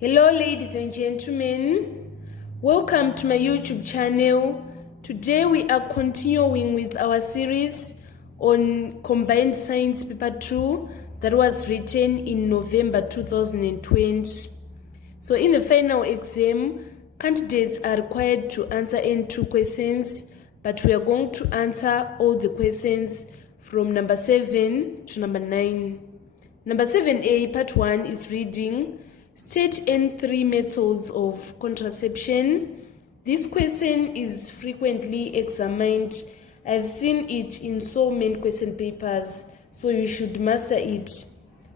Hello ladies and gentlemen, welcome to my YouTube channel. Today we are continuing with our series on Combined Science Paper 2 that was written in November 2020. So in the final exam, candidates are required to answer N2 questions, but we are going to answer all the questions from number 7 to number 9. Number 7A, part 1 is reading, state N3 methods of contraception. This question is frequently examined. I've seen it in so many question papers, so you should master it.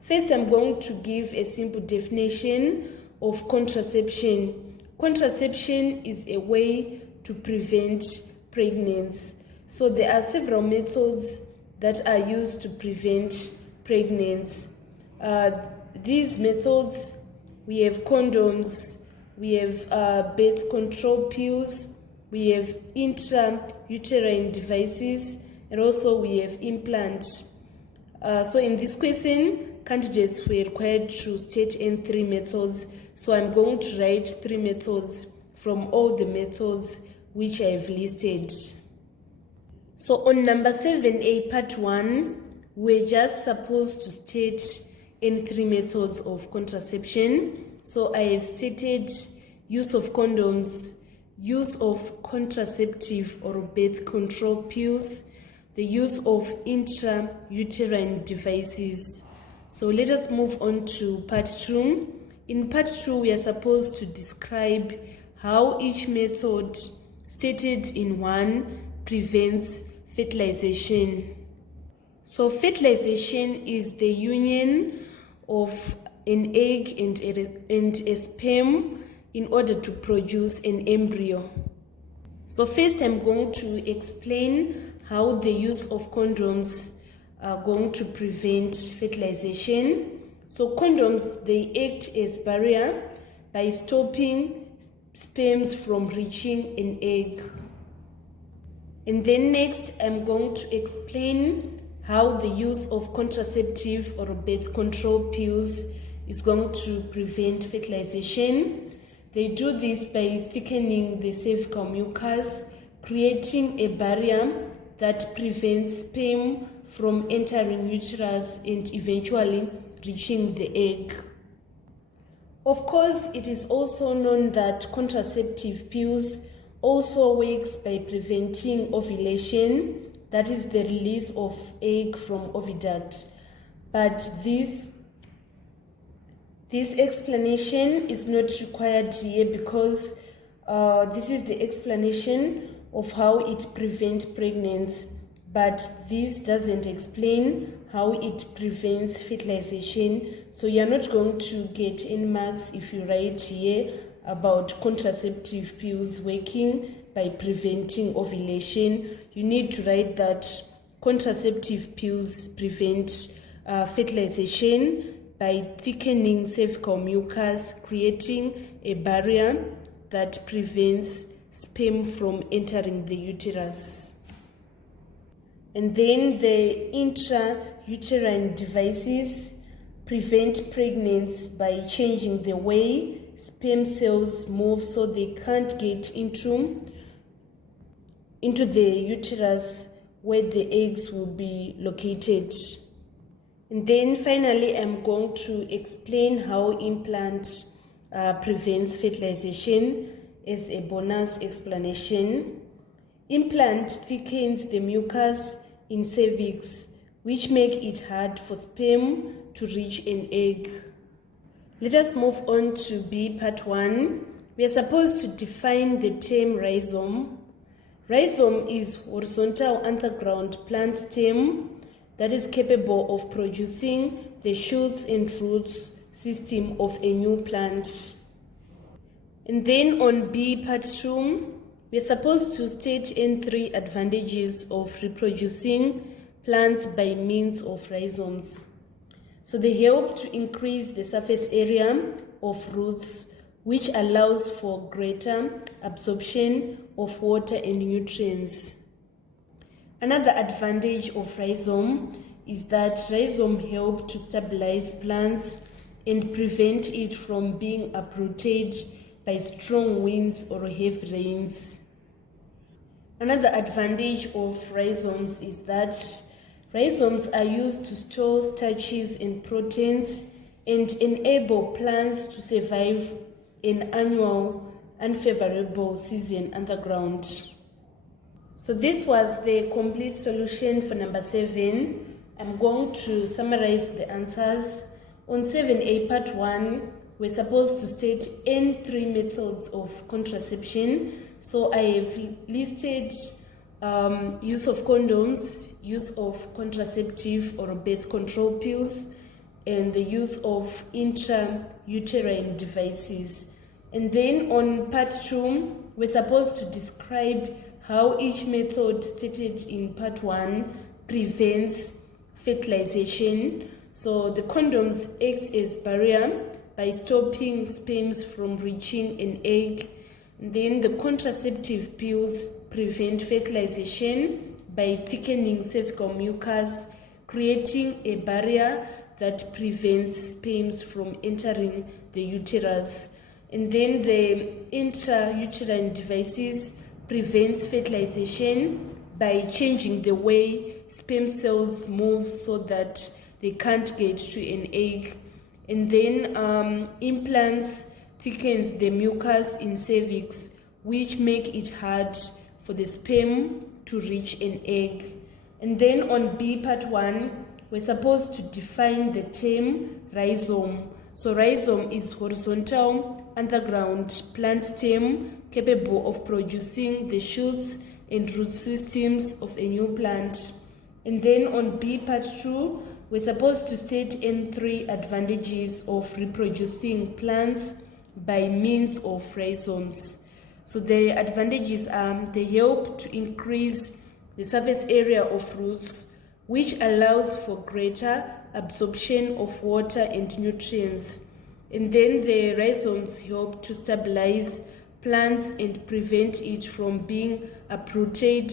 First, I'm going to give a simple definition of contraception. Contraception is a way to prevent pregnancy. So there are several methods that are used to prevent pregnancy. These methods, we have condoms, we have birth control pills, we have intrauterine devices, and also we have implants. So in this question, candidates were required to state N3 methods. So I'm going to write 3 methods from all the methods which I have listed. So on number 7A, part 1, we're just supposed to state N3 methods of contraception. So I have stated use of condoms, use of contraceptive or birth control pills, the use of intrauterine devices. So let us move on to part 2. In part 2, we are supposed to describe how each method stated in 1 prevents fertilization. So fertilization is the union of an egg and a sperm in order to produce an embryo. So first I'm going to explain how the use of condoms are going to prevent fertilization. So condoms, they act as barrier by stopping sperms from reaching an egg. And then next I'm going to explain how the use of contraceptive or birth control pills is going to prevent fertilization. They do this by thickening the cervical mucus, creating a barrier that prevents sperm from entering uterus and eventually reaching the egg. Of course, it is also known that contraceptive pills also works by preventing ovulation, that is the release of egg from oviduct. But this explanation is not required here because this is the explanation of how it prevents pregnancy, but this doesn't explain how it prevents fertilization. So you're not going to get any marks if you write here about contraceptive pills working by preventing ovulation. You need to write that contraceptive pills prevent fertilization by thickening cervical mucus, creating a barrier that prevents sperm from entering the uterus. And then the intrauterine devices prevent pregnancy by changing the way sperm cells move so they can't get into the uterus where the eggs will be located. And then finally, I'm going to explain how implants prevents fertilization as a bonus explanation. Implant thickens the mucus in cervix, which make it hard for sperm to reach an egg. Let us move on to B, part 1. We are supposed to define the term rhizome. Rhizome is horizontal underground plant stem that is capable of producing the shoots and roots system of a new plant. And then on B, part 2, we are supposed to state N3 advantages of reproducing plants by means of rhizomes. So they help to increase the surface area of roots, which allows for greater absorption of water and nutrients. Another advantage of rhizome is that rhizome help to stabilize plants and prevent it from being uprooted by strong winds or heavy rains. Another advantage of rhizomes is that rhizomes are used to store starches and proteins and enable plants to survive an annual unfavorable season underground. So this was the complete solution for number 7. I'm going to summarize the answers. On 7A part 1, we're supposed to state any 3 methods of contraception. So I have listed use of condoms, use of contraceptive or birth control pills, and the use of intrauterine devices. And then on part 2, we're supposed to describe how each method stated in part 1 prevents fertilization. So the condoms act as barrier by stopping sperms from reaching an egg. And then the contraceptive pills prevent fertilization by thickening cervical mucus, creating a barrier that prevents sperms from entering the uterus. And then the intrauterine devices prevents fertilization by changing the way sperm cells move so that they can't get to an egg. And then implants thickens the mucus in cervix, which make it hard for the sperm to reach an egg. And then on B part 1, we're supposed to define the term rhizome. So rhizome is horizontal underground plant stem capable of producing the shoots and root systems of a new plant. And then on B part 2, we're supposed to state N3 advantages of reproducing plants by means of rhizomes. So the advantages are they help to increase the surface area of roots, which allows for greater absorption of water and nutrients. And then the rhizomes help to stabilize plants and prevent it from being uprooted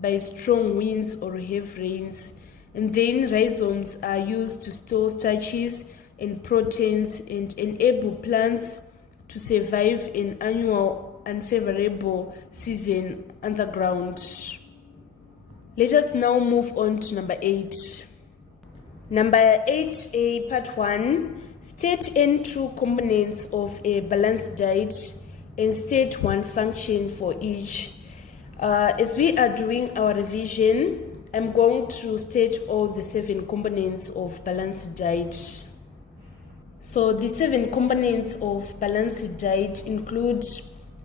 by strong winds or heavy rains. And then rhizomes are used to store starches and proteins and enable plants to survive an annual unfavorable season underground. Let us now move on to number 8. Number 8A part 1, state any 2 components of a balanced diet and state 1 function for each. As we are doing our revision, I'm going to state all the 7 components of balanced diet. So the 7 components of balanced diet include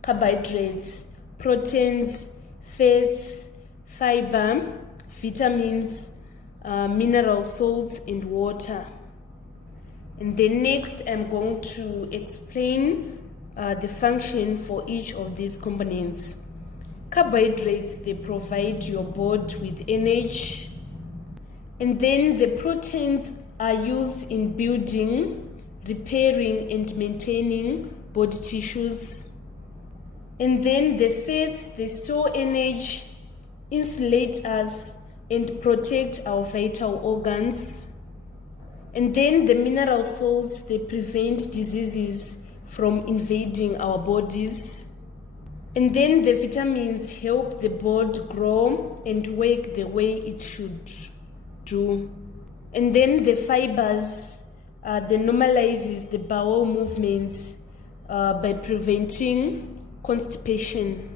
carbohydrates, proteins, fats, fiber, vitamins, mineral salts, and water. And then next I'm going to explain the function for each of these components. Carbohydrates, they provide your body with energy. And then the proteins are used in building, repairing, and maintaining body tissues. And then the fats, they store energy, insulate us, and protect our vital organs. And then the mineral salts, they prevent diseases from invading our bodies. And then the vitamins help the body grow and work the way it should do. And then the fibers, they normalizes the bowel movements by preventing constipation.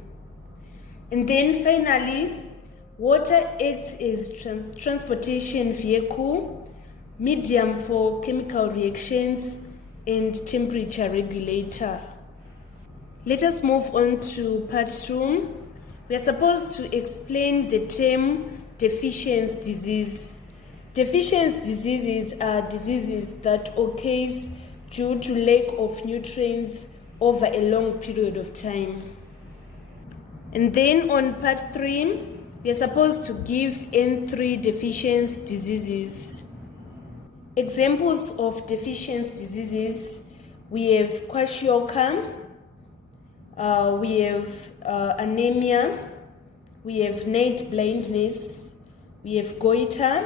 And then finally, water acts as transportation vehicle, medium for chemical reactions, and temperature regulator. Let us move on to part 2. We are supposed to explain the term deficiency disease. Deficiency diseases are diseases that occur due to lack of nutrients over a long period of time. And then on part 3, we are supposed to give N3 deficiency diseases. Examples of deficiency diseases, we have kwashiorkor, we have anemia, we have night blindness, we have goiter,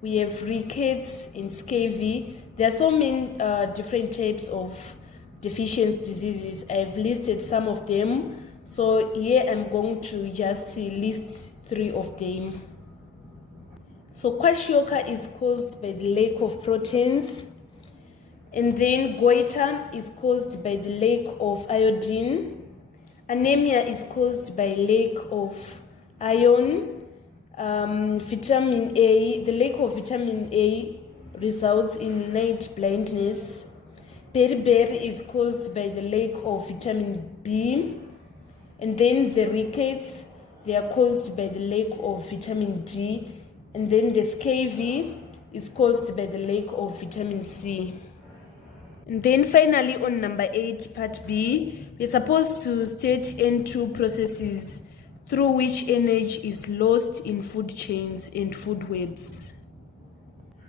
we have rickets and scurvy. There are so many different types of deficiency diseases. I've listed some of them. So here I'm going to just list 3 of them. So kwashiorkor is caused by the lack of proteins. And then goiter is caused by the lack of iodine. Anemia is caused by lack of iron. Vitamin A, the lack of vitamin A results in night blindness. Beriberi is caused by the lack of vitamin B. And then the rickets, they are caused by the lack of vitamin D. And then the scurvy is caused by the lack of vitamin C. And then finally on number 8, part B, we're supposed to state N2 processes through which energy is lost in food chains and food webs.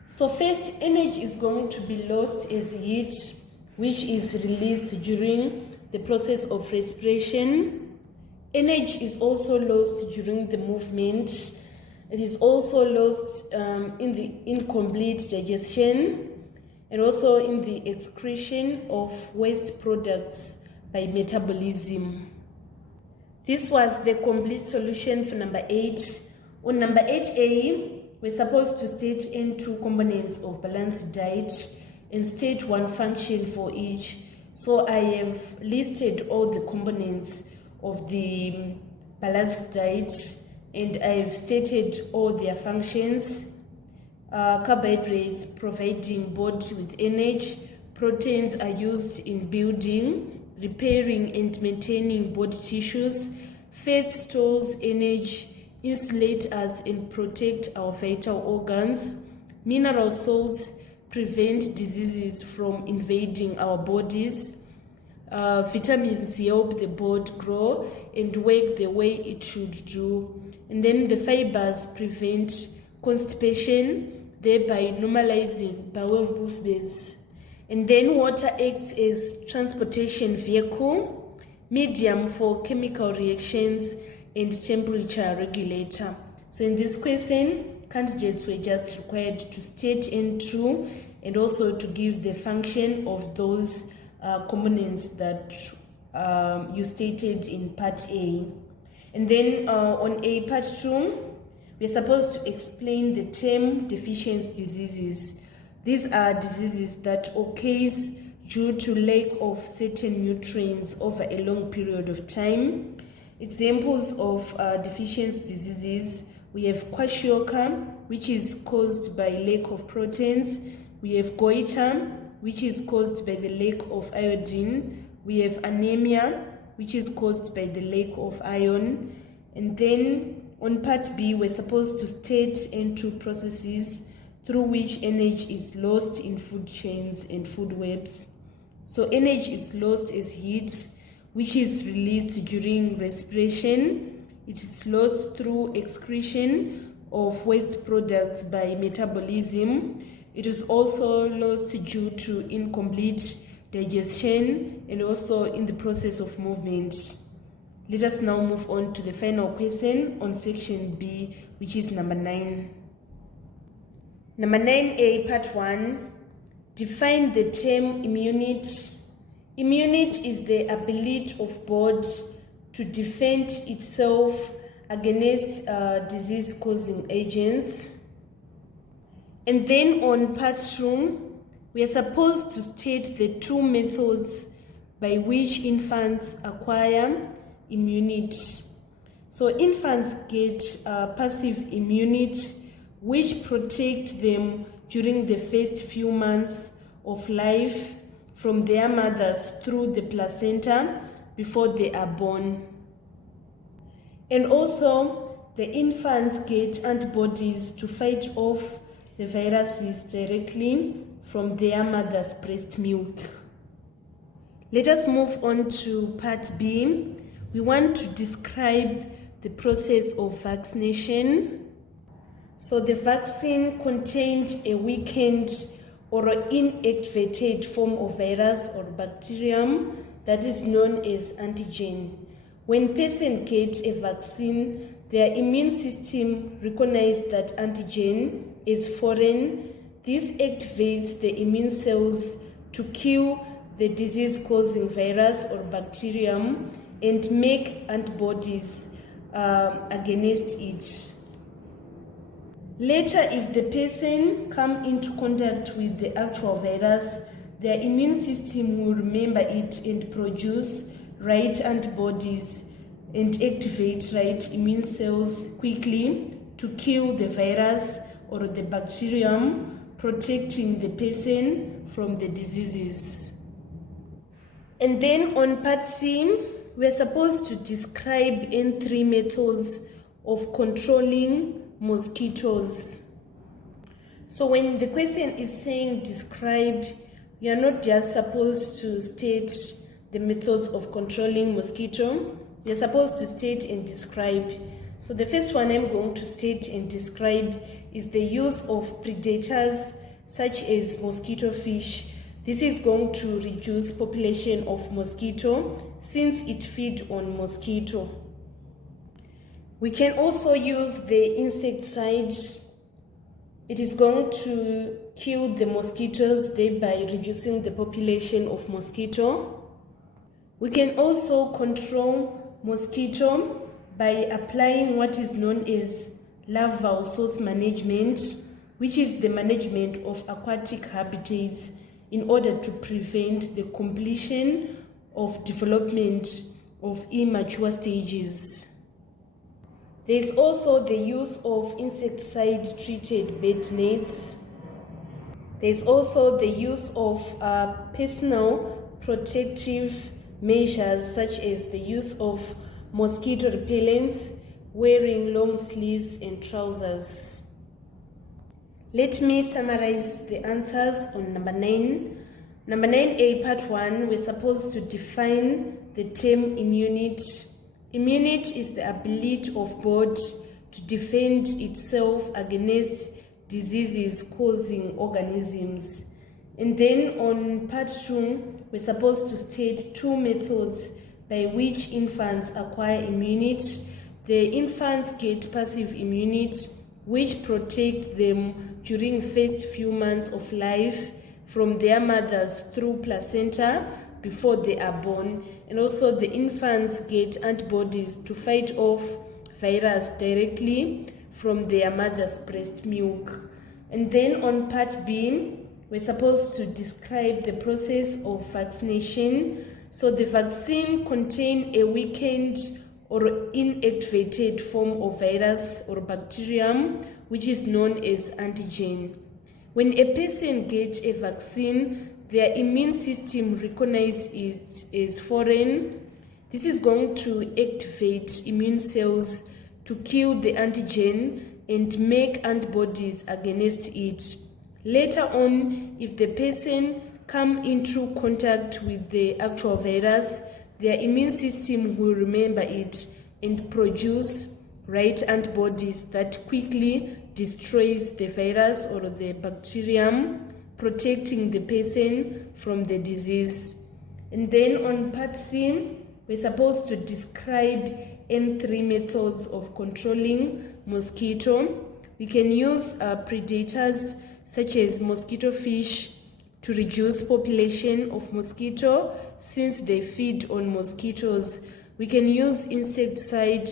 So first, energy is going to be lost as heat, which is released during the process of respiration. Energy is also lost during the movement. It is also lost in the incomplete digestion, and also in the excretion of waste products by metabolism. This was the complete solution for number 8. On number 8A, we're supposed to state N2 components of balanced diet and state one function for each. So I have listed all the components of the balanced diet and I've stated all their functions. Carbohydrates providing body with energy. Proteins are used in building, repairing and maintaining body tissues. Fat stores energy, insulate us and protect our vital organs. Mineral salts prevent diseases from invading our bodies. Vitamins help the body grow and work the way it should do. And then the fibers prevent constipation, thereby normalizing bowel movements. And then water acts as transportation vehicle, medium for chemical reactions, and temperature regulator. So in this question, candidates were just required to state N2 and also to give the function of those components that you stated in part A. And then on A part 2, we're supposed to explain the term deficiency diseases. These are diseases that occurs due to lack of certain nutrients over a long period of time. Examples of deficiency diseases, we have kwashiorkor, which is caused by lack of proteins. We have goiter, which is caused by the lack of iodine. We have anemia, which is caused by the lack of iron. And then on part B, we're supposed to state N2 processes through which energy is lost in food chains and food webs. So energy is lost as heat, which is released during respiration. It is lost through excretion of waste products by metabolism. It is also lost due to incomplete digestion and also in the process of movement. Let us now move on to the final question on section B, which is number 9. Number 9A, part 1, define the term immunity. Immunity is the ability of body to defend itself against disease-causing agents. And then on part 2, we are supposed to state the 2 methods by which infants acquire immunity. So infants get passive immunity, which protect them during the first few months of life from their mothers through the placenta before they are born. And also, the infants get antibodies to fight off the viruses directly from their mother's breast milk. Let us move on to part B. We want to describe the process of vaccination. So the vaccine contains a weakened or inactivated form of virus or bacterium that is known as antigen. When persons get a vaccine, their immune system recognizes that antigen as foreign. This activates the immune cells to kill the disease-causing virus or bacterium and make antibodies against it. Later, if the person comes into contact with the actual virus, their immune system will remember it and produce right antibodies and activate right immune cells quickly to kill the virus or the bacterium, protecting the person from the diseases. And then on part C, we're supposed to describe N3 methods of controlling mosquitoes. So when the question is saying describe, you are not just supposed to state the methods of controlling mosquito. You're supposed to state and describe. So the first one I'm going to state and describe is the use of predators such as mosquito fish. This is going to reduce population of mosquito since it feeds on mosquito. We can also use the insecticide. It is going to kill the mosquitoes, thereby reducing the population of mosquito. We can also control mosquito by applying what is known as larval source management, which is the management of aquatic habitats in order to prevent the completion of development of immature stages. There is also the use of insecticide-treated bed nets. There is also the use of personal protective measures such as the use of mosquito repellents, wearing long sleeves and trousers. Let me summarize the answers on number 9. Number 9A, part 1, we're supposed to define the term immunity. Immunity is the ability of body to defend itself against diseases causing organisms. And then on part 2, we're supposed to state 2 methods by which infants acquire immunity. The infants get passive immunity, which protect them during first few months of life from their mothers through placenta before they are born. And also the infants get antibodies to fight off virus directly from their mother's breast milk. And then on part B, we're supposed to describe the process of vaccination. So the vaccine contains a weakened or inactivated form of virus or bacterium, which is known as antigen. When a person gets a vaccine, their immune system recognizes it as foreign. This is going to activate immune cells to kill the antigen and make antibodies against it. Later on, if the person comes into contact with the actual virus, their immune system will remember it and produce right antibodies that quickly destroys the virus or the bacterium, protecting the person from the disease. And then on part C, we're supposed to describe N3 methods of controlling mosquito. We can use predators such as mosquito fish to reduce population of mosquito since they feed on mosquitoes. We can use insecticide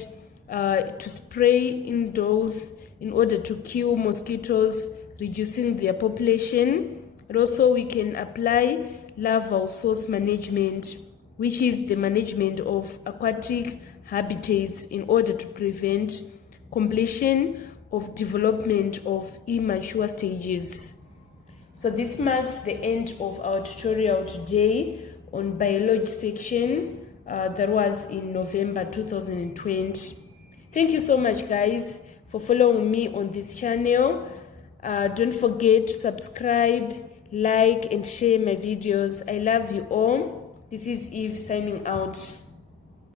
to spray indoors in order to kill mosquitoes, reducing their population. And also we can apply larval source management, which is the management of aquatic habitats in order to prevent completion of development of immature stages. So this marks the end of our tutorial today on biology section that was in November 2020. Thank you so much, guys, for following me on this channel. Don't forget to subscribe, like, and share my videos. I love you all. This is Eve signing out.